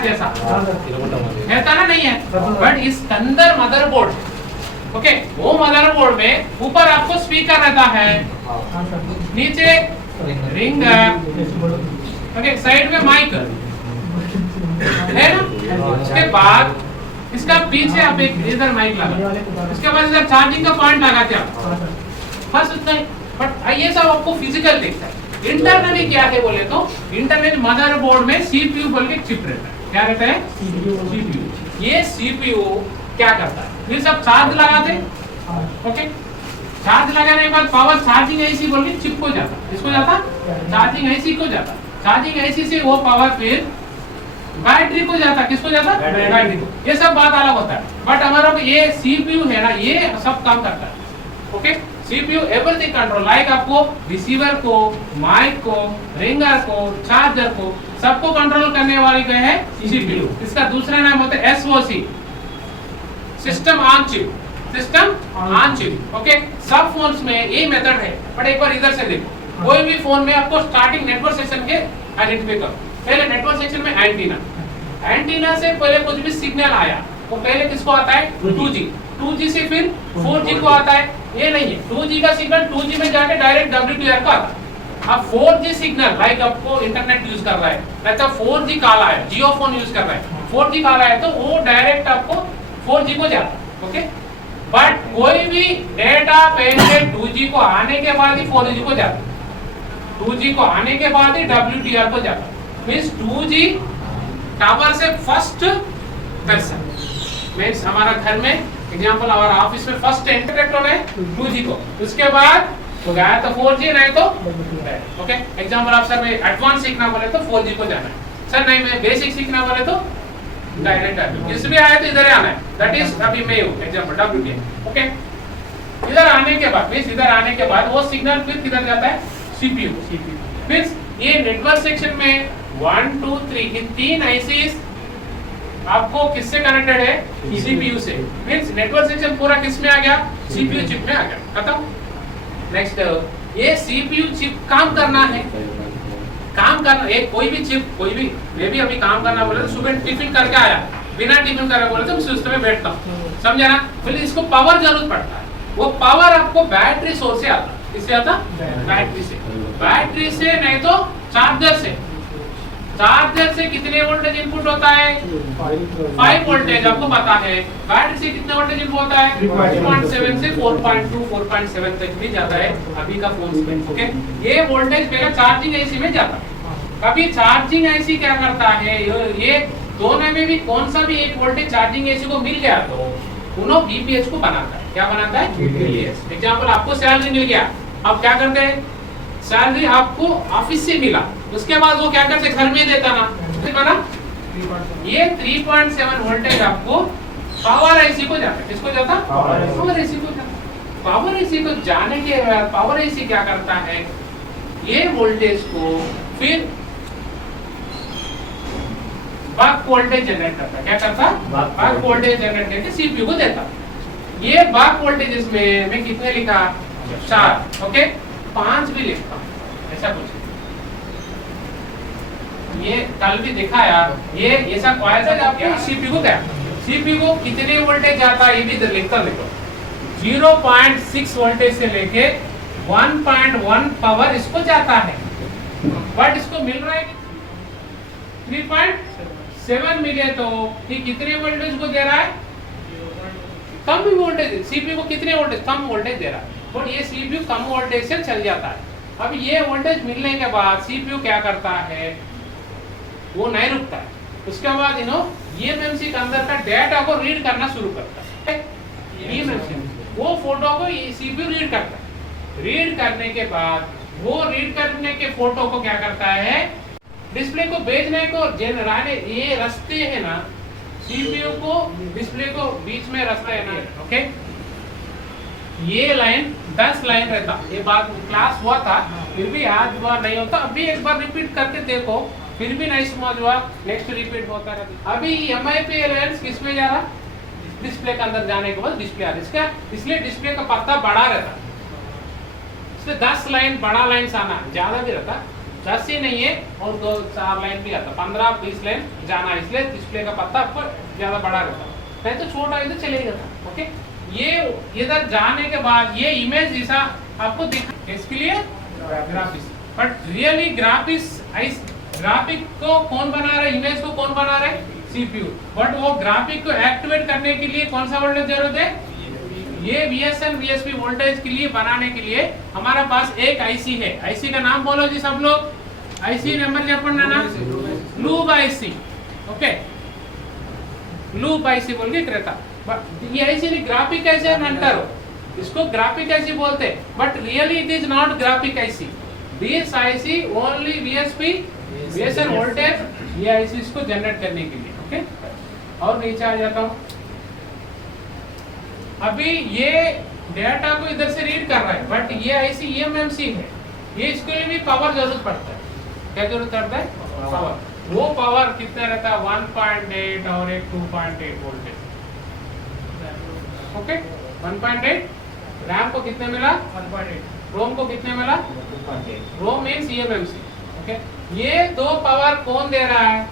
Glass जैसा है था ना, नहीं है, बट इसके अंदर मदरबोर्ड, ओके, वो मदरबोर्ड में ऊपर आपको स्पीकर रहता है, नीचे रिंग, ओके, साइड में माइक है ना। उसके बाद इसका पीछे आप एक इधर माइक लगा, उसके बाद इधर चार्जिंग का पॉइंट लगाते हैं, बस उतना ही। बट ये सब आपको फिजिकल दिखता है। इंटरनली क्या है बोले तो, इंटरनल मदरबोर्ड में सीपीयू बोल के चिप रहता है। क्या रहता है? सीपीयू। ये सीपीयू क्या करता है, फिर सब चार्ज लगाते, ओके, चार्ज लगाने के बाद पावर चार्जिंग आईसी बोल के चिप को जाता, किसको जाता? चार्जिंग आईसी को जाता। चार्जिंग आईसी से वो पावर फिर बैटरी को जाता, किसको जाता? बैटरी को। ये सब बात अलग होता है, बट हमारा ये सीपीयू है ना, ये सब काम करता है, okay. CPU everything control, like आपको रिसीवर को, माइक को, रिंगर को, चार्जर को, सबको कंट्रोल करने वाली क्या है? सीपीयू। इसका दूसरा नाम होता है SOC, system on chip, system on chip, okay. सब फोन्स में ये मेथड है, बट एक बार इधर से देखो, कोई भी फोन में आपको स्टार्टिंग नेटवर्क सेक्शन के आइडेंटिफाई करो। पहले नेटवर्क सेक्शन में एंटीना, एंटीना से पहले कुछ भी सिग्नल आया, वो पहले किसको आता है? 2G, 2G से फिर 4G को आता है। ये नहीं है, 2G का सिग्नल 2G में जाके डायरेक्ट WTR का आता है। अब 4G सिग्नल, लाइक आपको इंटरनेट यूज कर रहा है, नहीं तो 4G कॉल आया, जियो फोन यूज कर रहा है, 4G कॉल आया तो वो डायरेक्ट आपको 4G को जाता है, ओके। बट कोई भी डेटा पहले 2G को आने के बाद ही 4G को जाता, 2G को आने के बाद ही WTR को जाता। मीन्स 2G टावर से फर्स्ट पर्सन, मीन्स हमारा घर में एग्जांपल, हमारा ऑफिस में फर्स्ट इंटरनेट है 2G को, उसके बाद तो गया तो 4G, नहीं तो ओके। एग्जांपल आप सर में एडवांस सीखना बोले तो 4G को जाना है, सर नहीं मैं बेसिक सीखना बोले तो डायरेक्ट इस भी आया तो इधर आना है, दैट इज अभी मैं हूं एग्जांपल WTR, ओके। इधर आने के बाद, मींस इधर आने के बाद वो सिग्नल फिर किधर जाता है? सीपीयू। मींस ये नेटवर्क सेक्शन में 1 2 3 ये तीन आईसीज आपको किससे कनेक्टेड है? सीपीयू से। मींस नेटवर्क सेक्शन पूरा किस में आ गया? सीपीयू चिप में आ गया, खत्म। नेक्स्ट, ये सीपीयू चिप काम करना है, काम करना, एक कोई भी चिप, कोई भी, मैं भी अभी काम करना बोले तो सुबह टिफिन करके आया, बिना टिफिन करे बोले तो सिस्टम में बैठता हूँ, समझा ना। फिर इसको पावर जरूरत पड़ता है, वो पावर आपको बैटरी सोर्स से आता, किससे आता? बैटरी से। बैटरी से नहीं तो चार्जर से। चार्जर से कितने वोल्टेज इनपुट होता है? 5 वोल्टेज आपको पता है। बैटरी से कितना वोल्टेज इनपुट होता है? 3.7 से 4.2 4.7 तक भी जाता है अभी का फोन में, ओके। ये वोल्टेज पहले चार्जिंग आईसी में जाता है। अभी चार्जिंग आईसी क्या करता है, ये दोनों में भी कौन सा भी एक वोल्टेज चार्जिंग आईसी को मिल गया तो दोनों बीपीएच को बनाता है। क्या बनाता है? बीपीएच। एग्जांपल, आपको सैलरी मिल गया, अब क्या करते हैं? सैलरी आपको ऑफिस से मिला, उसके बाद वो क्या करते? घर में देता ना, बना ये 3.7 वोल्टेज आपको पावर आईसी को जाता है, किसको जाता? पावर आईसी को जाता। पावर आईसी को जाने के बाद पावर आईसी क्या करता है? ये वोल्टेज को फिर बक वोल्टेज जनरेट करता है। क्या करता? बक वोल्टेज जनरेट करके सीपीयू को देता। ये बक वोल्टेज में मैं कितने लिखा? 4, ओके। 5 भी लिखता हूं, ऐसा कुछ। ये कल भी दिखाया, ये ऐसा कॉइल से आपको सीपीयू को क्या? सीपीयू को कितने वोल्टेज जाता है ये भी लिखता, देखो 0.6 वोल्टेज से लेके 1.1 पावर इसको जाता है, बट इसको मिल रहा है 3.7 मिले तो ये कितने वोल्टेज को दे रहा है? कम वोल्टेज। सीपीयू को कितने वोल्टेज? कम वोल्टेज दे रहा है, और ये सीपीयू कम वोल्टेज से चल जाता है। अब ये वोल्टेज मिलने के बाद सीपीयू क्या करता है? वो नहीं रुकता है, उसके बाद ईएमएमसी के अंदर का डेटा को रीड करना शुरू करता है। ईएमएमसी वो फोटो को सीपीयू रीड करता है। रीड करने के बाद वो रीड करने के फोटो को क्या करता है? डिस्प्ले को भेजने को ये रास्ते है ना, सीपीयू को डिस्प्ले को बीच में रास्ता है ना, ओके। ये लाइन 10 लाइन रहता, ये बात क्लास हुआ था, फिर भी आज बार नहीं होता। अभी एक बार रिपीट करके देखो, फिर भी नहीं समझ हुआ, नेक्स्ट रिपीट होता रहता। अभी एमआईपी लेंस किस में जा रहा? डिस्प्ले के अंदर जाने के बाद डिस्प्ले आ रहा है, इसलिए डिस्प्ले का पत्ता बड़ा रहता, इसलिए 10 लाइन बड़ा लाइन आना ज्यादा भी रहता, 10 ही नहीं है और 2-4 लाइन भी आता, 15-20 लाइन जाना, इसलिए डिस्प्ले का पत्ता आपको ज्यादा बड़ा रहता, नहीं तो छोटा है तो चलेगा था। ओके, ये इधर जाने के बाद ये इमेज जैसा आपको दिखा, इसके लिए ग्राफिक्स, बट रियली ग्राफिक को कौन बना रहा है, इमेज को कौन बना रहा है, सीपीयू, बट वो ग्राफिक को एक्टिवेट करने के लिए कौन सा वोल्टेज जरूरत है, ये VSN VSP वोल्टेज के लिए बनाने के लिए हमारा पास एक आईसी है, आईसी का नाम बोलो जी सब लोग, आईसी नंबर చెప్పండి ना, loop IC. Okay, loop IC बोल के रहता, बट ये आईसी नहीं ग्राफिक आईसी अंटारो, इसको ग्राफिक आईसी बोलते हैं, but really it is not graphic IC, this IC only VSN voltage, ये आईसी इसको जनरेट करने के लिए। ओके, और नीचे आ जाता हूँ, अभी ये डेटा को इधर से रीड कर रहा है, बट ये आईसी eMMC है, ये इसके लिए भी पावर जरूरत पड़ता है, क्या जरूरत पड़ता है, पावर, वो पावर कितना रहता है 1.8 और एक 2.8 वोल्टेज। ओके, 1.8, रैम को कितने मिला 1.8, रोम को कितने मिला 2.8, रोम मीन्स eMMC। ओके, ये दो पावर कौन दे रहा है,